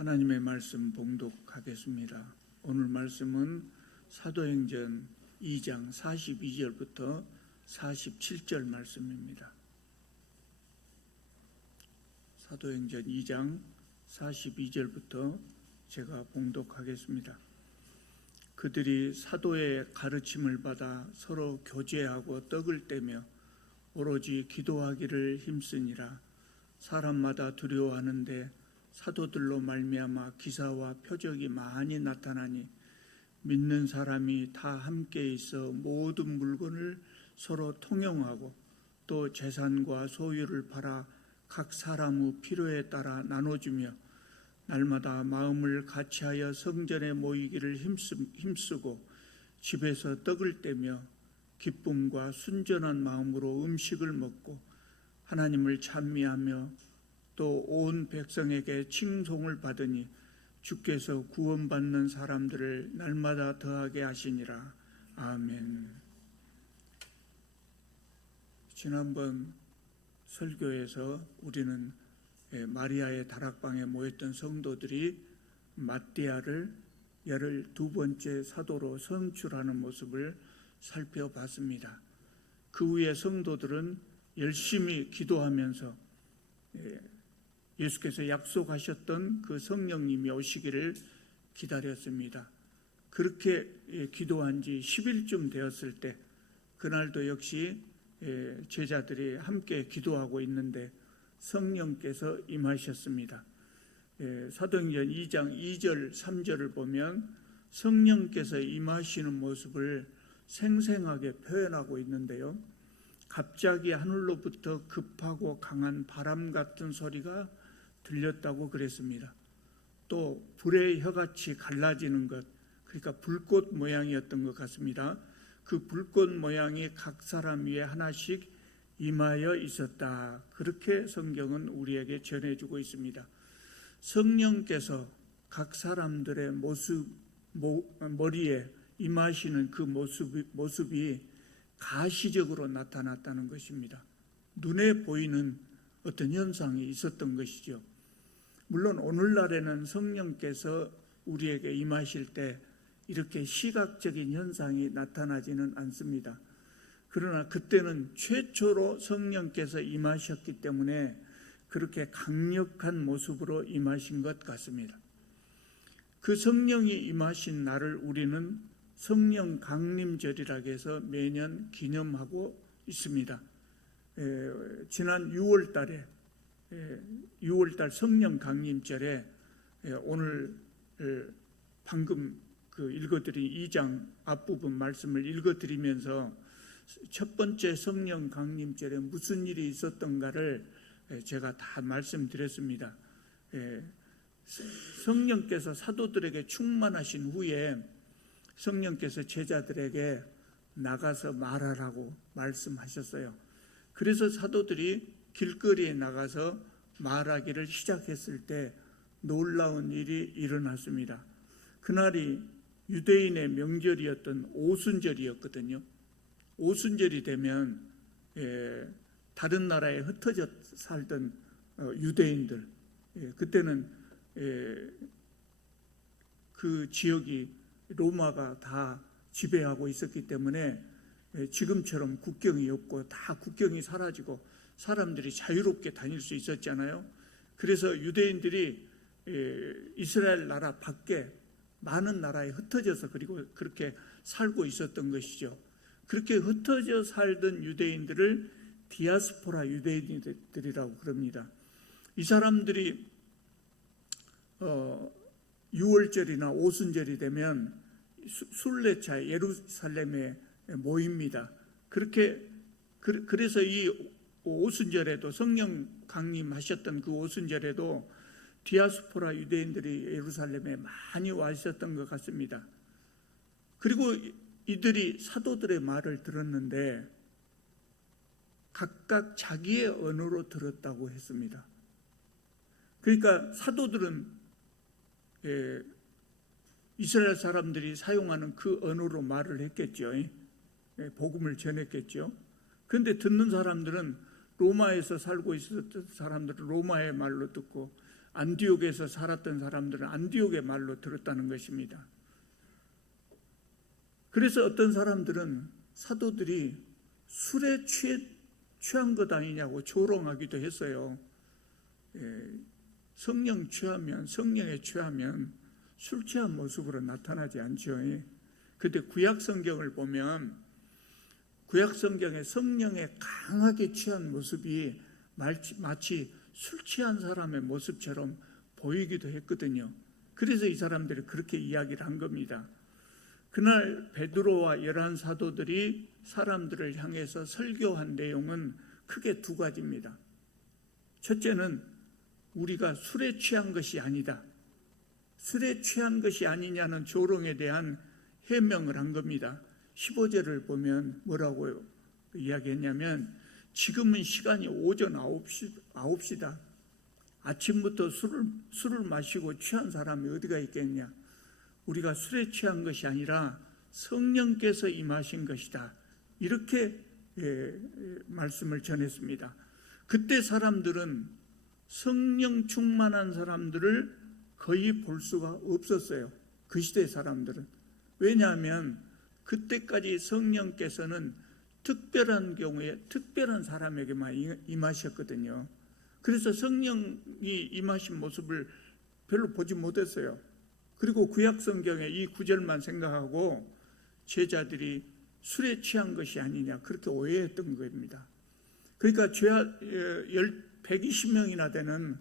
하나님의 말씀 봉독하겠습니다. 오늘 말씀은 사도행전 2장 42절부터 47절 말씀입니다. 사도행전 2장 42절부터 제가 봉독하겠습니다. 그들이 사도의 가르침을 받아 서로 교제하고 떡을 떼며 오로지 기도하기를 힘쓰니라. 사람마다 두려워하는데 사도들로 말미암아 기사와 표적이 많이 나타나니 믿는 사람이 다 함께 있어 모든 물건을 서로 통용하고 또 재산과 소유를 팔아 각 사람의 필요에 따라 나눠주며 날마다 마음을 같이하여 성전에 모이기를 힘쓰고 집에서 떡을 떼며 기쁨과 순전한 마음으로 음식을 먹고 하나님을 찬미하며 또 온 백성에게 칭송을 받으니 주께서 구원받는 사람들을 날마다 더하게 하시니라. 아멘. 지난번 설교에서 우리는 마리아의 다락방에 모였던 성도들이 마띠아를 12번째 사도로 선출하는 모습을 살펴봤습니다. 그 후에 성도들은 열심히 기도하면서 예수께서 약속하셨던 그 성령님이 오시기를 기다렸습니다. 그렇게 기도한 지 10일쯤 되었을 때 그날도 역시 제자들이 함께 기도하고 있는데 성령께서 임하셨습니다. 사도행전 2장 2절 3절을 보면 성령께서 임하시는 모습을 생생하게 표현하고 있는데요. 갑자기 하늘로부터 급하고 강한 바람 같은 소리가 들렸다고 그랬습니다. 또 불의 혀같이 갈라지는 것, 그러니까 불꽃 모양이었던 것 같습니다. 그 불꽃 모양이 각 사람 위에 하나씩 임하여 있었다. 그렇게 성경은 우리에게 전해주고 있습니다. 성령께서 각 사람들의 머리에 임하시는 그 모습이 가시적으로 나타났다는 것입니다. 눈에 보이는 어떤 현상이 있었던 것이죠. 물론 오늘날에는 성령께서 우리에게 임하실 때 이렇게 시각적인 현상이 나타나지는 않습니다. 그러나 그때는 최초로 성령께서 임하셨기 때문에 그렇게 강력한 모습으로 임하신 것 같습니다. 그 성령이 임하신 날을 우리는 성령 강림절이라고 해서 매년 기념하고 있습니다. 지난 6월 6달 성령 강림절에 오늘 방금 읽어드린 2장 앞부분 말씀을 읽어드리면서 첫 번째 성령 강림절에 무슨 일이 있었던가를 제가 다 말씀드렸습니다. 성령께서 사도들에게 충만하신 후에 성령께서 제자들에게 나가서 말하라고 말씀하셨어요. 그래서 사도들이 길거리에 나가서 말하기를 시작했을 때 놀라운 일이 일어났습니다. 그날이 유대인의 명절이었던 오순절이었거든요. 오순절이 되면 다른 나라에 흩어져 살던 유대인들, 그때는 그 지역이 로마가 다 지배하고 있었기 때문에 지금처럼 국경이 없고 다 국경이 사라지고 사람들이 자유롭게 다닐 수 있었잖아요. 그래서 유대인들이 이스라엘 나라 밖에 많은 나라에 흩어져서 그리고 그렇게 살고 있었던 것이죠. 그렇게 흩어져 살던 유대인들을 디아스포라 유대인들이라고 그럽니다. 이 사람들이 6월절이나 오순절이 되면 순례차 예루살렘에 모입니다. 그래서 이 오순절에도 성령 강림하셨던 그 오순절에도 디아스포라 유대인들이 예루살렘에 많이 와 있었던 것 같습니다. 그리고 이들이 사도들의 말을 들었는데 각각 자기의 언어로 들었다고 했습니다. 그러니까 사도들은 이스라엘 사람들이 사용하는 그 언어로 말을 했겠죠. 복음을 전했겠죠. 그런데 듣는 사람들은 로마에서 살고 있었던 사람들은 로마의 말로 듣고 안디옥에서 살았던 사람들은 안디옥의 말로 들었다는 것입니다. 그래서 어떤 사람들은 사도들이 술에 취한 것 아니냐고 조롱하기도 했어요. 성령에 취하면 술 취한 모습으로 나타나지 않죠. 그런데 구약 성경을 보면 구약 성경에 성령에 강하게 취한 모습이 마치 술 취한 사람의 모습처럼 보이기도 했거든요. 그래서 이 사람들이 그렇게 이야기를 한 겁니다. 그날 베드로와 11 사도들이 사람들을 향해서 설교한 내용은 크게 두 가지입니다. 첫째는 우리가 술에 취한 것이 아니다. 술에 취한 것이 아니냐는 조롱에 대한 해명을 한 겁니다. 15절을 보면 뭐라고 이야기했냐면 지금은 시간이 오전 9시다. 아침부터 술을 마시고 취한 사람이 어디가 있겠냐. 우리가 술에 취한 것이 아니라 성령께서 임하신 것이다. 이렇게 말씀을 전했습니다. 그때 사람들은 성령 충만한 사람들을 거의 볼 수가 없었어요. 그 시대 사람들은. 왜냐하면 그때까지 성령께서는 특별한 경우에 특별한 사람에게만 임하셨거든요. 그래서 성령이 임하신 모습을 별로 보지 못했어요. 그리고 구약 성경의 이 구절만 생각하고 제자들이 술에 취한 것이 아니냐 그렇게 오해했던 겁니다. 그러니까 120명이나 되는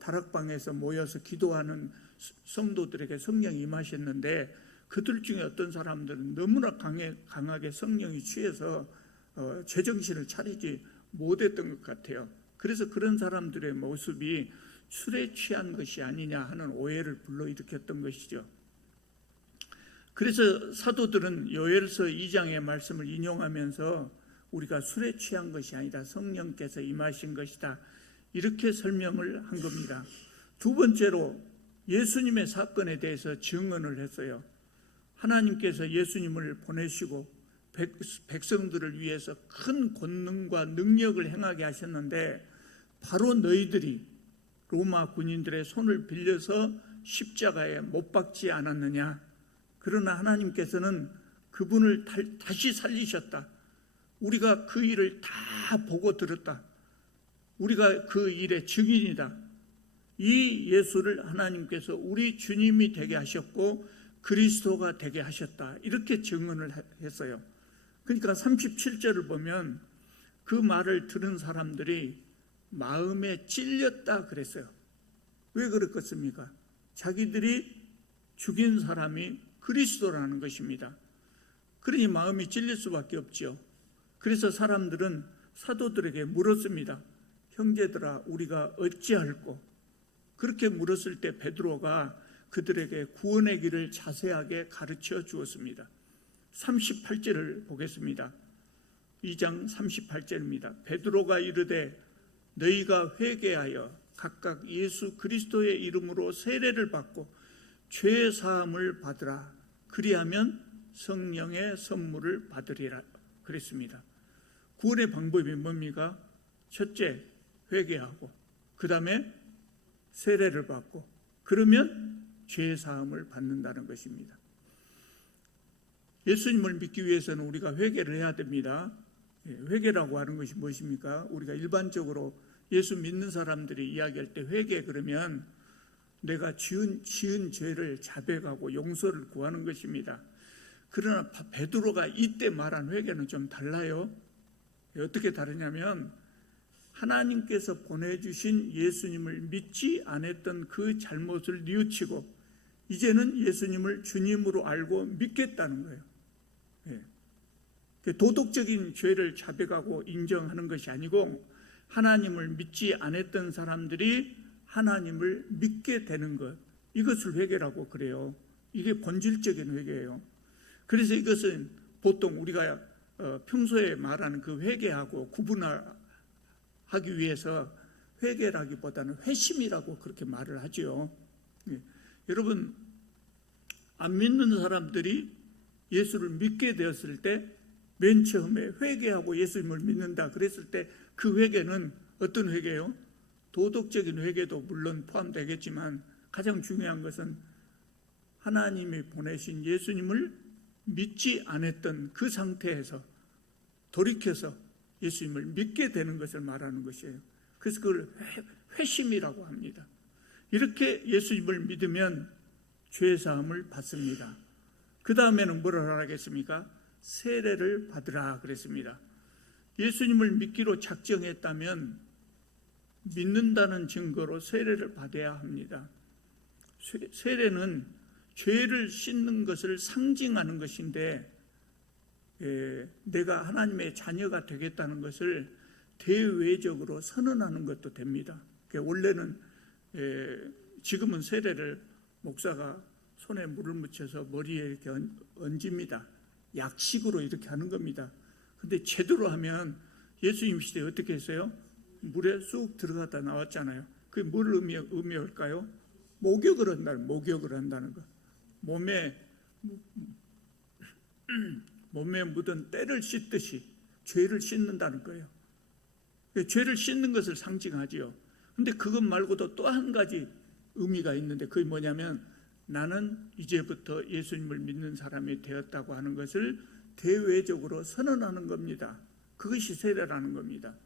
다락방에서 모여서 기도하는 성도들에게 성령이 임하셨는데 그들 중에 어떤 사람들은 너무나 강하게 성령이 취해서 제정신을 차리지 못했던 것 같아요. 그래서 그런 사람들의 모습이 술에 취한 것이 아니냐 하는 오해를 불러일으켰던 것이죠. 그래서 사도들은 요엘서 2장의 말씀을 인용하면서 우리가 술에 취한 것이 아니다. 성령께서 임하신 것이다. 이렇게 설명을 한 겁니다. 두 번째로 예수님의 사건에 대해서 증언을 했어요. 하나님께서 예수님을 보내시고 백성들을 위해서 큰 권능과 능력을 행하게 하셨는데 바로 너희들이 로마 군인들의 손을 빌려서 십자가에 못 박지 않았느냐. 그러나 하나님께서는 그분을 다시 살리셨다. 우리가 그 일을 다 보고 들었다. 우리가 그 일의 증인이다. 이 예수를 하나님께서 우리 주님이 되게 하셨고 그리스도가 되게 하셨다. 이렇게 증언을 했어요. 그러니까 37절을 보면 그 말을 들은 사람들이 마음에 찔렸다 그랬어요. 왜 그렇겠습니까? 자기들이 죽인 사람이 그리스도라는 것입니다. 그러니 마음이 찔릴 수밖에 없죠. 그래서 사람들은 사도들에게 물었습니다. 형제들아, 우리가 어찌할꼬? 그렇게 물었을 때 베드로가 그들에게 구원의 길을 자세하게 가르쳐 주었습니다. 38절을 보겠습니다. 2장 38절입니다. 베드로가 이르되 너희가 회개하여 각각 예수 그리스도의 이름으로 세례를 받고 죄 사함을 받으라. 그리하면 성령의 선물을 받으리라 그랬습니다. 구원의 방법이 뭡니까? 첫째, 회개하고 그 다음에 세례를 받고 그러면 죄 사함을 받는다는 것입니다. 예수님을 믿기 위해서는 우리가 회개를 해야 됩니다. 회개라고 하는 것이 무엇입니까? 우리가 일반적으로 예수 믿는 사람들이 이야기할 때 회개 그러면 내가 지은 죄를 자백하고 용서를 구하는 것입니다. 그러나 베드로가 이때 말한 회개는 좀 달라요. 어떻게 다르냐면 하나님께서 보내주신 예수님을 믿지 않았던 그 잘못을 뉘우치고 이제는 예수님을 주님으로 알고 믿겠다는 거예요. 도덕적인 죄를 자백하고 인정하는 것이 아니고 하나님을 믿지 않았던 사람들이 하나님을 믿게 되는 것, 이것을 회개라고 그래요. 이게 본질적인 회개예요. 그래서 이것은 보통 우리가 평소에 말하는 그 회개하고 구분하기 위해서 회개라기보다는 회심이라고 그렇게 말을 하죠. 여러분, 안 믿는 사람들이 예수를 믿게 되었을 때 맨 처음에 회개하고 예수님을 믿는다 그랬을 때 그 회개는 어떤 회개예요? 도덕적인 회개도 물론 포함되겠지만 가장 중요한 것은 하나님이 보내신 예수님을 믿지 않았던 그 상태에서 돌이켜서 예수님을 믿게 되는 것을 말하는 것이에요. 그래서 그걸 회심이라고 합니다. 이렇게 예수님을 믿으면 죄사함을 받습니다. 그 다음에는 뭐라 하겠습니까? 세례를 받으라 그랬습니다. 예수님을 믿기로 작정했다면 믿는다는 증거로 세례를 받아야 합니다. 세례는 죄를 씻는 것을 상징하는 것인데 내가 하나님의 자녀가 되겠다는 것을 대외적으로 선언하는 것도 됩니다. 원래는 지금은 세례를 목사가 손에 물을 묻혀서 머리에 이렇게 얹습니다. 약식으로 이렇게 하는 겁니다. 근데 제대로 하면 예수님 시대에 어떻게 했어요? 물에 쑥 들어갔다 나왔잖아요. 그게 뭘 의미할까요? 목욕을 한다는 거. 몸에 묻은 때를 씻듯이 죄를 씻는다는 거예요. 죄를 씻는 것을 상징하지요. 근데 그것 말고도 또 한 가지 의미가 있는데 그게 뭐냐면 나는 이제부터 예수님을 믿는 사람이 되었다고 하는 것을 대외적으로 선언하는 겁니다. 그것이 세례라는 겁니다.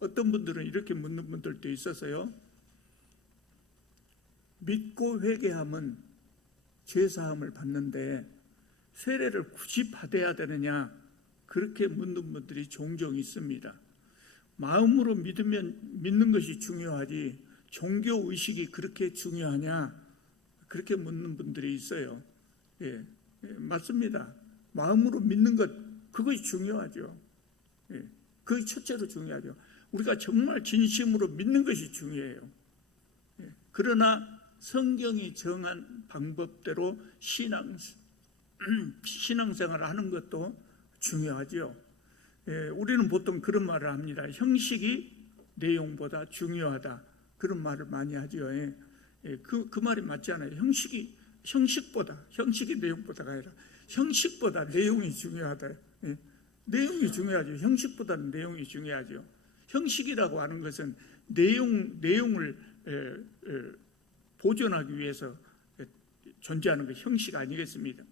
어떤 분들은 이렇게 묻는 분들도 있어서요. 믿고 회개하면 죄사함을 받는데 세례를 굳이 받아야 되느냐 그렇게 묻는 분들이 종종 있습니다. 마음으로 믿는 것이 중요하지 종교의식이 그렇게 중요하냐 그렇게 묻는 분들이 있어요. 맞습니다. 마음으로 믿는 것 그것이 중요하죠. 그게 첫째로 중요하죠. 우리가 정말 진심으로 믿는 것이 중요해요. 그러나 성경이 정한 방법대로 신앙생활을 하는 것도 중요하죠. 우리는 보통 그런 말을 합니다. 형식이 내용보다 중요하다. 그런 말을 많이 하죠. 그 말이 맞잖아요. 형식이 내용보다가 아니라 형식보다 내용이 중요하다. 내용이 중요하죠. 형식보다는 내용이 중요하죠. 형식이라고 하는 것은 내용을 보존하기 위해서 존재하는 것 형식 아니겠습니까?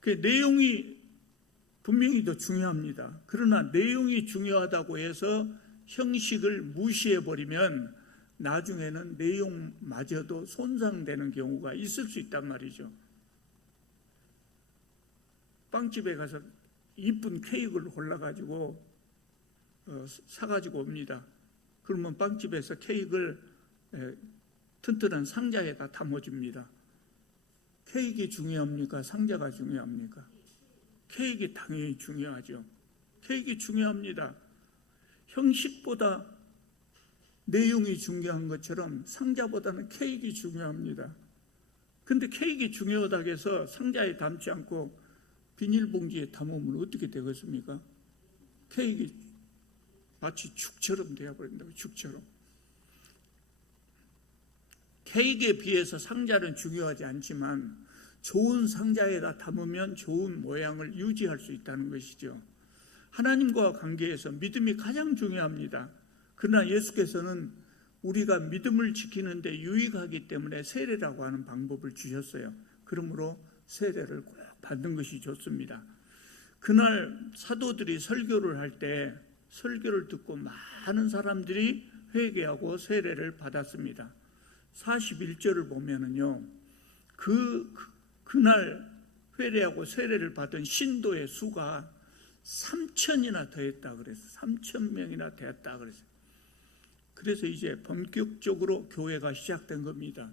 그 내용이 분명히 더 중요합니다. 그러나 내용이 중요하다고 해서 형식을 무시해버리면 나중에는 내용마저도 손상되는 경우가 있을 수 있단 말이죠. 빵집에 가서 이쁜 케이크를 골라가지고 사가지고 옵니다. 그러면 빵집에서 케이크를 튼튼한 상자에다 담아줍니다. 케이크 중요합니까? 상자가 중요합니까? 케이크 당연히 중요하죠. 케이크 중요합니다. 형식보다 내용이 중요한 것처럼 상자보다는 케이크 중요합니다. 근데 케이크 중요하다고 해서 상자에 담지 않고 비닐봉지에 담으면 어떻게 되겠습니까? 케이크 마치 죽처럼 되어버린다고. 죽처럼. 케이크에 비해서 상자는 중요하지 않지만 좋은 상자에다 담으면 좋은 모양을 유지할 수 있다는 것이죠. 하나님과 관계에서 믿음이 가장 중요합니다. 그러나 예수께서는 우리가 믿음을 지키는데 유익하기 때문에 세례라고 하는 방법을 주셨어요. 그러므로 세례를 꼭 받는 것이 좋습니다. 그날 사도들이 설교를 할 때 설교를 듣고 많은 사람들이 회개하고 세례를 받았습니다. 41절을 보면은요, 그날 회개하고 세례를 받은 신도의 수가 3,000이나 더했다 그랬어요. 3,000명이나 되었다 그랬어요. 그래서 이제 본격적으로 교회가 시작된 겁니다.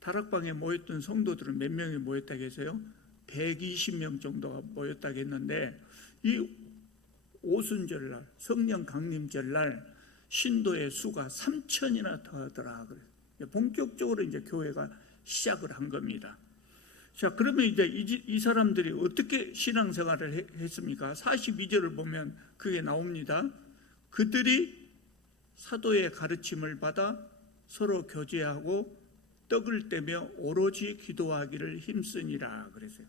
다락방에 모였던 성도들은 몇 명이 모였다고 해서요? 120명 정도가 모였다고 했는데 이 오순절날, 성령 강림절날 신도의 수가 3,000이나 더하더라 그래요. 본격적으로 이제 교회가 시작을 한 겁니다. 자, 그러면 이제 이 사람들이 어떻게 신앙생활을 했습니까? 42절을 보면 그게 나옵니다. 그들이 사도의 가르침을 받아 서로 교제하고 떡을 떼며 오로지 기도하기를 힘쓰니라 그랬어요.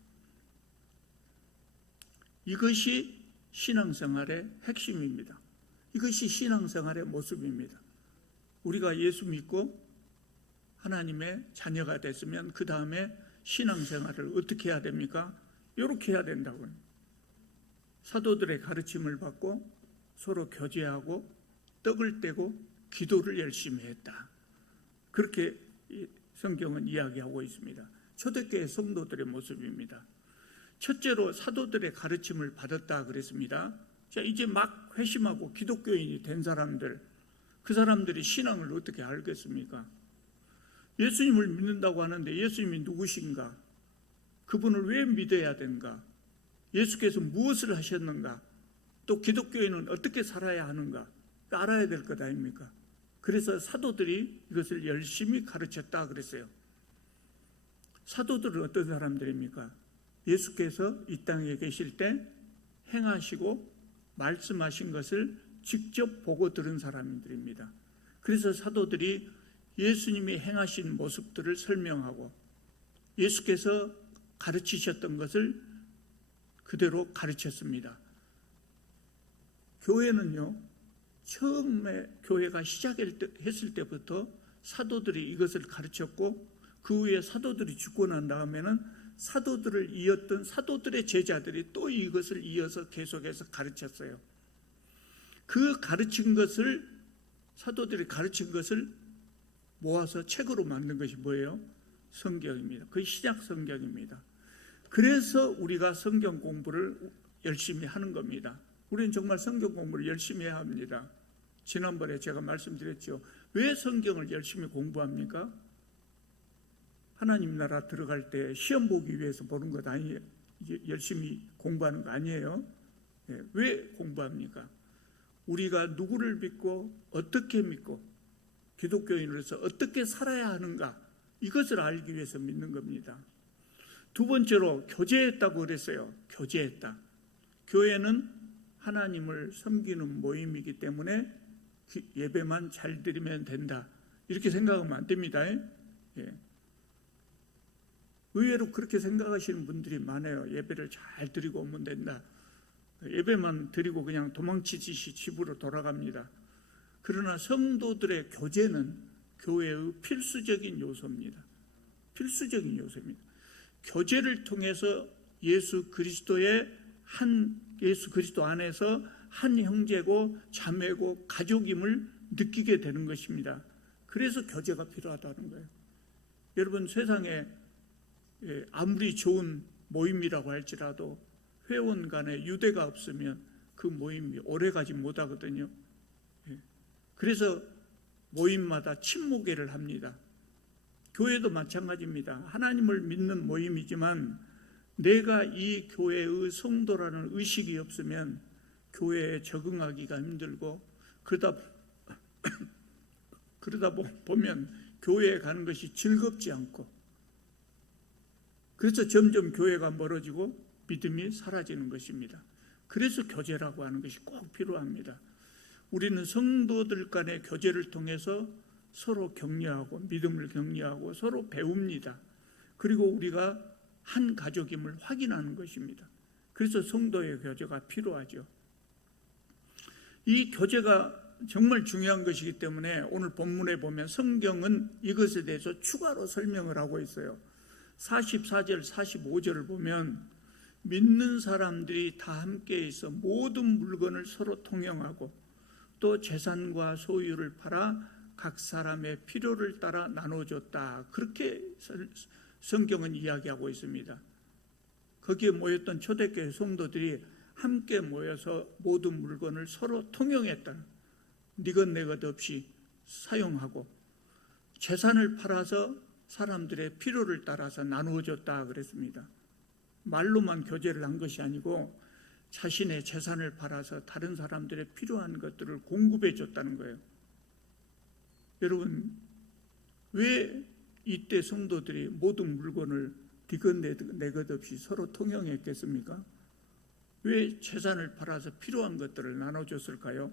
이것이 신앙생활의 핵심입니다. 이것이 신앙생활의 모습입니다. 우리가 예수 믿고 하나님의 자녀가 됐으면 그 다음에 신앙생활을 어떻게 해야 됩니까? 이렇게 해야 된다고요. 사도들의 가르침을 받고 서로 교제하고 떡을 떼고 기도를 열심히 했다. 그렇게 성경은 이야기하고 있습니다. 초대교회 성도들의 모습입니다. 첫째로 사도들의 가르침을 받았다 그랬습니다. 자, 이제 막 회심하고 기독교인이 된 사람들, 그 사람들이 신앙을 어떻게 알겠습니까? 예수님을 믿는다고 하는데 예수님이 누구신가? 그분을 왜 믿어야 되는가? 예수께서 무엇을 하셨는가? 또 기독교인은 어떻게 살아야 하는가? 알아야 될 것 아닙니까? 그래서 사도들이 이것을 열심히 가르쳤다 그랬어요. 사도들은 어떤 사람들입니까? 예수께서 이 땅에 계실 때 행하시고 말씀하신 것을 직접 보고 들은 사람들입니다. 그래서 사도들이 예수님이 행하신 모습들을 설명하고 예수께서 가르치셨던 것을 그대로 가르쳤습니다. 교회는요, 처음에 교회가 시작했을 때부터 사도들이 이것을 가르쳤고 그 후에 사도들이 죽고 난 다음에는 사도들을 이었던 사도들의 제자들이 또 이것을 이어서 계속해서 가르쳤어요. 그 가르친 것을, 사도들이 가르친 것을 모아서 책으로 만든 것이 뭐예요? 성경입니다. 그 신약 성경입니다. 그래서 우리가 성경 공부를 열심히 하는 겁니다. 우리는 정말 성경 공부를 열심히 해야 합니다. 지난번에 제가 말씀드렸죠. 왜 성경을 열심히 공부합니까? 하나님 나라 들어갈 때 시험 보기 위해서 보는 것 아니에요. 열심히 공부하는 거 아니에요. 왜 공부합니까? 우리가 누구를 믿고 어떻게 믿고 기독교인으로서 어떻게 살아야 하는가, 이것을 알기 위해서 믿는 겁니다. 두 번째로 교제했다고 그랬어요. 교제했다. 교회는 하나님을 섬기는 모임이기 때문에 예배만 잘 드리면 된다, 이렇게 생각하면 안 됩니다. 의외로 그렇게 생각하시는 분들이 많아요. 예배를 잘 드리고 오면 된다. 예배만 드리고 그냥 도망치듯이 집으로 돌아갑니다. 그러나 성도들의 교제는 교회의 필수적인 요소입니다. 필수적인 요소입니다. 교제를 통해서 예수 그리스도 안에서 한 형제고 자매고 가족임을 느끼게 되는 것입니다. 그래서 교제가 필요하다는 거예요. 여러분, 세상에 아무리 좋은 모임이라고 할지라도 회원 간에 유대가 없으면 그 모임이 오래가지 못하거든요. 그래서 모임마다 침묵회를 합니다. 교회도 마찬가지입니다. 하나님을 믿는 모임이지만 내가 이 교회의 성도라는 의식이 없으면 교회에 적응하기가 힘들고 그러다 보면 교회에 가는 것이 즐겁지 않고, 그래서 점점 교회가 멀어지고 믿음이 사라지는 것입니다. 그래서 교제라고 하는 것이 꼭 필요합니다. 우리는 성도들 간의 교제를 통해서 서로 격려하고 믿음을 격려하고 서로 배웁니다. 그리고 우리가 한 가족임을 확인하는 것입니다. 그래서 성도의 교제가 필요하죠. 이 교제가 정말 중요한 것이기 때문에 오늘 본문에 보면 성경은 이것에 대해서 추가로 설명을 하고 있어요. 44절, 45절을 보면 믿는 사람들이 다 함께 있어 모든 물건을 서로 통용하고 또 재산과 소유를 팔아 각 사람의 필요를 따라 나눠줬다. 그렇게 성경은 이야기하고 있습니다. 거기에 모였던 초대교회 성도들이 함께 모여서 모든 물건을 서로 통용했다. 네것 내것 없이 사용하고 재산을 팔아서 사람들의 필요를 따라서 나누어줬다 그랬습니다. 말로만 교제를 한 것이 아니고 자신의 재산을 팔아서 다른 사람들의 필요한 것들을 공급해 줬다는 거예요. 여러분, 왜 이때 성도들이 모든 물건을 네것 내것 없이 서로 통용했겠습니까? 왜 재산을 팔아서 필요한 것들을 나눠줬을까요?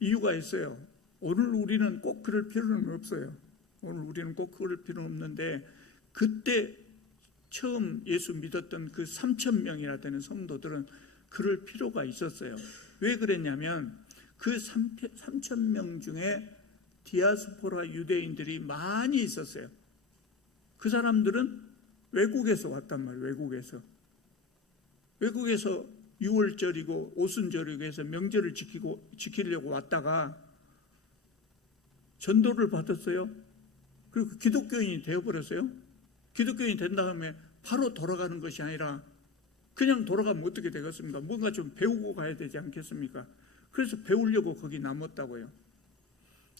이유가 있어요. 오늘 우리는 꼭 그럴 필요는 없어요. 오늘 우리는 꼭 그럴 필요는 없는데 그때 처음 예수 믿었던 그 3,000명이나 되는 성도들은 그럴 필요가 있었어요. 왜 그랬냐면 그 3,000명 중에 디아스포라 유대인들이 많이 있었어요. 그 사람들은 외국에서 왔단 말이에요. 외국에서 6월절이고 오순절이고 해서 명절을 지키려고 왔다가 전도를 받았어요. 그리고 기독교인이 되어버렸어요. 기독교인이 된 다음에 바로 돌아가는 것이 아니라 그냥 돌아가면 어떻게 되겠습니까? 뭔가 좀 배우고 가야 되지 않겠습니까? 그래서 배우려고 거기 남았다고요.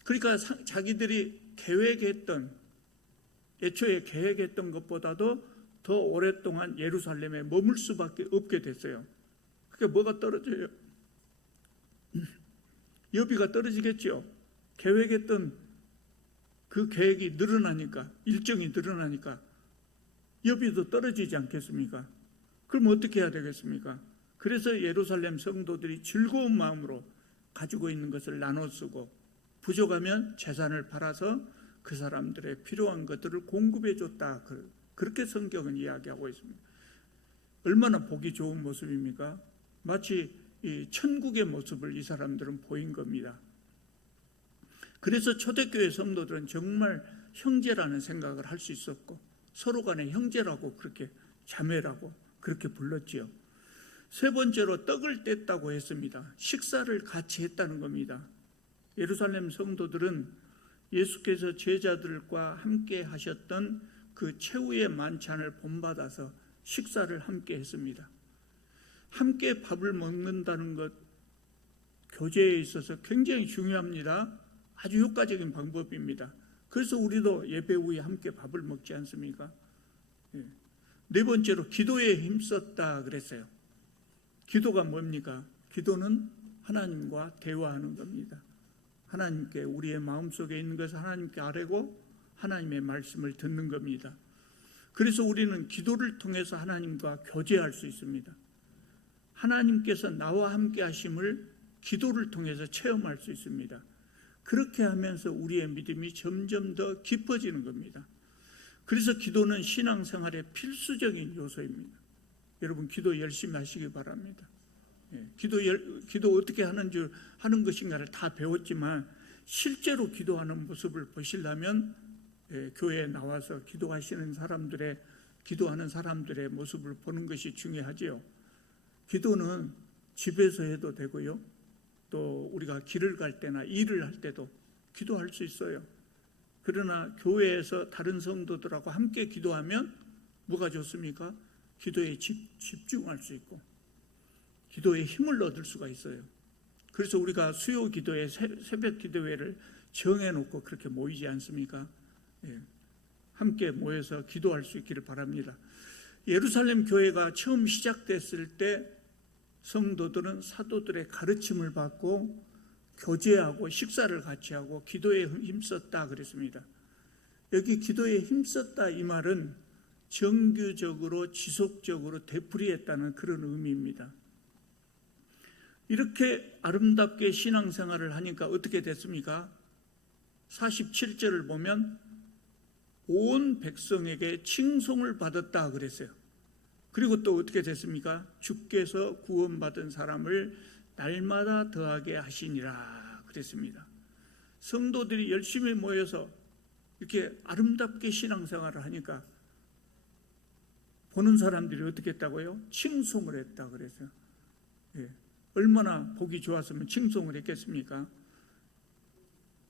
그러니까 자기들이 애초에 계획했던 것보다도 더 오랫동안 예루살렘에 머물 수밖에 없게 됐어요. 그게 뭐가 떨어져요? 여비가 떨어지겠죠. 계획했던 그 계획이 늘어나니까, 일정이 늘어나니까 여비도 떨어지지 않겠습니까? 그럼 어떻게 해야 되겠습니까? 그래서 예루살렘 성도들이 즐거운 마음으로 가지고 있는 것을 나눠 쓰고 부족하면 재산을 팔아서 그 사람들의 필요한 것들을 공급해 줬다. 그렇게 성경은 이야기하고 있습니다. 얼마나 보기 좋은 모습입니까? 마치 이 천국의 모습을 이 사람들은 보인 겁니다. 그래서 초대교회 성도들은 정말 형제라는 생각을 할 수 있었고 서로 간에 형제라고 그렇게 자매라고 그렇게 불렀지요. 세 번째로 떡을 뗐다고 했습니다. 식사를 같이 했다는 겁니다. 예루살렘 성도들은 예수께서 제자들과 함께 하셨던 그 최후의 만찬을 본받아서 식사를 함께 했습니다. 함께 밥을 먹는다는 것 교제에 있어서 굉장히 중요합니다. 아주 효과적인 방법입니다. 그래서 우리도 예배 후에 함께 밥을 먹지 않습니까? 네 번째로 기도에 힘썼다 그랬어요. 기도가 뭡니까? 기도는 하나님과 대화하는 겁니다. 하나님께 우리의 마음속에 있는 것을 하나님께 아뢰고 하나님의 말씀을 듣는 겁니다. 그래서 우리는 기도를 통해서 하나님과 교제할 수 있습니다. 하나님께서 나와 함께 하심을 기도를 통해서 체험할 수 있습니다. 그렇게 하면서 우리의 믿음이 점점 더 깊어지는 겁니다. 그래서 기도는 신앙생활의 필수적인 요소입니다. 여러분 기도 열심히 하시기 바랍니다. 기도 어떻게 하는 것인가를 다 배웠지만 실제로 기도하는 모습을 보시려면 교회에 나와서 기도하는 사람들의 모습을 보는 것이 중요하지요. 기도는 집에서 해도 되고요. 또 우리가 길을 갈 때나 일을 할 때도 기도할 수 있어요. 그러나 교회에서 다른 성도들하고 함께 기도하면 뭐가 좋습니까? 기도에 집중할 수 있고 기도에 힘을 얻을 수가 있어요. 그래서 우리가 수요 기도회, 새벽 기도회를 정해놓고 그렇게 모이지 않습니까? 함께 모여서 기도할 수 있기를 바랍니다. 예루살렘 교회가 처음 시작됐을 때 성도들은 사도들의 가르침을 받고 교제하고 식사를 같이 하고 기도에 힘썼다 그랬습니다. 여기 기도에 힘썼다 이 말은 정규적으로 지속적으로 되풀이했다는 그런 의미입니다. 이렇게 아름답게 신앙생활을 하니까 어떻게 됐습니까? 47절을 보면 온 백성에게 칭송을 받았다 그랬어요. 그리고 또 어떻게 됐습니까? 주께서 구원받은 사람을 날마다 더하게 하시니라 그랬습니다. 성도들이 열심히 모여서 이렇게 아름답게 신앙생활을 하니까 보는 사람들이 어떻게 했다고요? 칭송을 했다 그랬어요. 얼마나 보기 좋았으면 칭송을 했겠습니까?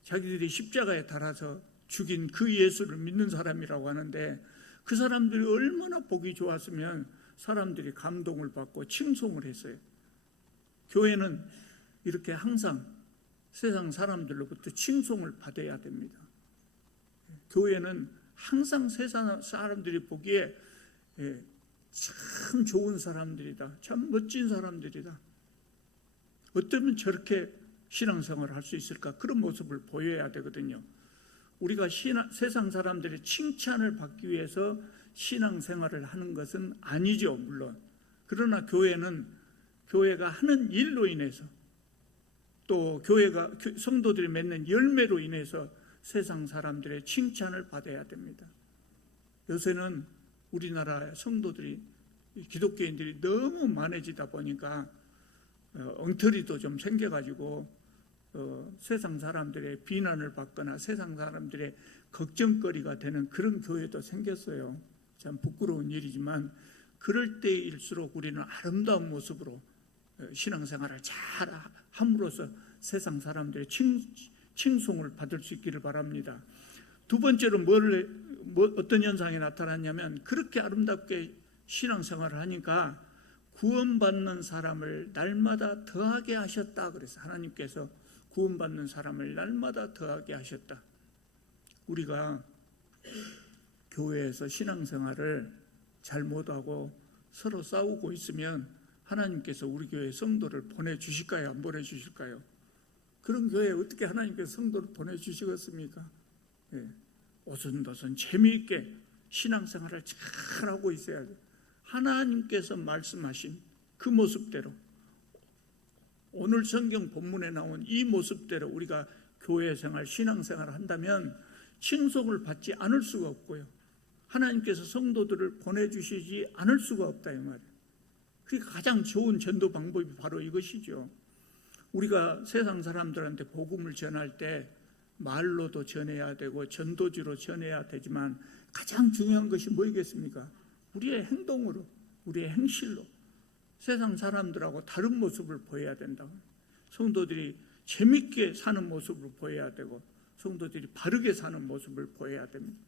자기들이 십자가에 달아서 죽인 그 예수를 믿는 사람이라고 하는데 그 사람들이 얼마나 보기 좋았으면 사람들이 감동을 받고 칭송을 했어요. 교회는 이렇게 항상 세상 사람들로부터 칭송을 받아야 됩니다. 교회는 항상 세상 사람들이 보기에 참 좋은 사람들이다, 참 멋진 사람들이다, 어쩌면 저렇게 신앙생활을 할 수 있을까, 그런 모습을 보여야 되거든요. 우리가 세상 사람들의 칭찬을 받기 위해서 신앙생활을 하는 것은 아니죠, 물론. 그러나 교회가 하는 일로 인해서 또 성도들이 맺는 열매로 인해서 세상 사람들의 칭찬을 받아야 됩니다. 요새는 우리나라 성도들이, 기독교인들이 너무 많아지다 보니까 엉터리도 좀 생겨가지고 세상 사람들의 비난을 받거나 세상 사람들의 걱정거리가 되는 그런 교회도 생겼어요. 참 부끄러운 일이지만 그럴 때일수록 우리는 아름다운 모습으로 신앙생활을 잘 함으로써 세상 사람들의 칭송을 받을 수 있기를 바랍니다. 두 번째로 어떤 현상이 나타났냐면, 그렇게 아름답게 신앙생활을 하니까 구원받는 사람을 날마다 더하게 하셨다. 그래서 하나님께서 구원받는 사람을 날마다 더하게 하셨다. 우리가 교회에서 신앙생활을 잘못하고 서로 싸우고 있으면 하나님께서 우리 교회에 성도를 보내주실까요? 안 보내주실까요? 그런 교회에 어떻게 하나님께서 성도를 보내주시겠습니까? 오순도순 재미있게 신앙생활을 잘하고 있어야 돼요. 하나님께서 말씀하신 그 모습대로, 오늘 성경 본문에 나온 이 모습대로 우리가 교회 생활, 신앙생활을 한다면 칭송을 받지 않을 수가 없고요, 하나님께서 성도들을 보내주시지 않을 수가 없다, 이 말이에요. 그러니까 가장 좋은 전도 방법이 바로 이것이죠. 우리가 세상 사람들한테 복음을 전할 때 말로도 전해야 되고 전도지로 전해야 되지만 가장 중요한 것이 뭐겠습니까? 우리의 행동으로, 우리의 행실로 세상 사람들하고 다른 모습을 보여야 된다고. 성도들이 재밌게 사는 모습을 보여야 되고 성도들이 바르게 사는 모습을 보여야 됩니다.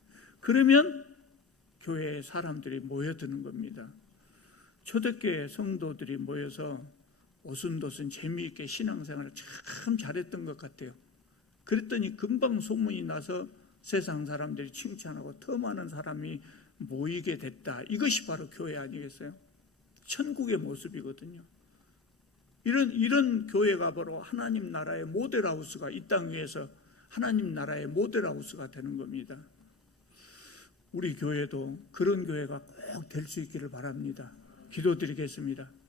그러면 교회에 사람들이 모여드는 겁니다. 초대교회 성도들이 모여서 오순도순 재미있게 신앙생활을 참 잘했던 것 같아요. 그랬더니 금방 소문이 나서 세상 사람들이 칭찬하고 더 많은 사람이 모이게 됐다. 이것이 바로 교회 아니겠어요? 천국의 모습이거든요. 이런 교회가 바로 하나님 나라의 모델하우스가, 이 땅 위에서 하나님 나라의 모델하우스가 되는 겁니다. 우리 교회도 그런 교회가 꼭 될 수 있기를 바랍니다. 기도드리겠습니다.